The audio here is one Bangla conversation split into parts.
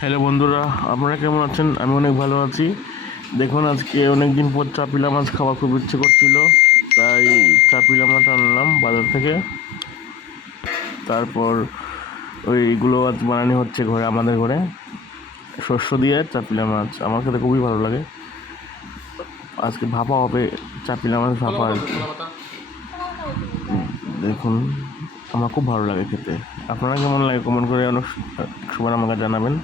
হ্যালো বন্ধুরা, আপনারা কেমন আছেন? আমি অনেক ভালো আছি। দেখুন, আজকে অনেক দিন পর চাপিলা মাছ খাওয়া খুব ইচ্ছে করছিল, তাই চাপিলা মাছ আনলাম বাজার থেকে। তারপর ওইগুলো আজ বানানো হচ্ছে ঘরে, আমাদের ঘরে। শস্য দিয়ে চাপিলা মাছ আমার খেতে খুবই ভালো লাগে। আজকে ভাপা হবে, চাপিলা মাছ ভাপা আর কি। দেখুন, আমার খুব ভালো লাগে খেতে। আপনারা কেমন লাগে কমেন্ট করে অনেক সময় আমাকে জানাবেন।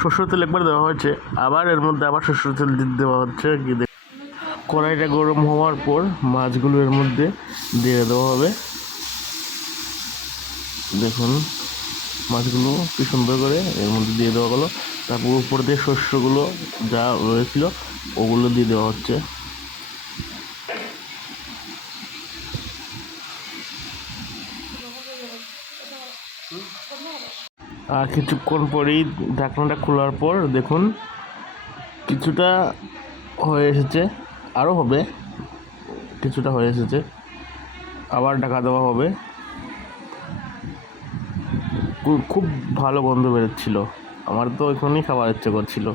সরষের তেল একবার দেওয়া হয়েছে, আবার এর মধ্যে আবার সরষের তেল দেওয়া হচ্ছে কি। কড়াইটা গরম হওয়ার পর মাছগুলো এর মধ্যে দিয়ে দেওয়া হবে। দেখুন, মাছগুলো কি সুন্দর করে এর মধ্যে দিয়ে দেওয়া হলো। তারপর উপর দিয়ে শস্যগুলো যা রয়েছিল ওগুলো দিয়ে দেওয়া হচ্ছে। আর কিছুক্ষণ পরেই ঢাকনাটা খোলার পর দেখুন কিছুটা হয়ে এসেছে, আরও হবে, কিছুটা হয়ে এসেছে, আবার ঢাকা দেওয়া হবে। খুব ভালো গন্ধ বেরোচ্ছিল, আমার তো ওইখানেই খাবার ইচ্ছে করছিল।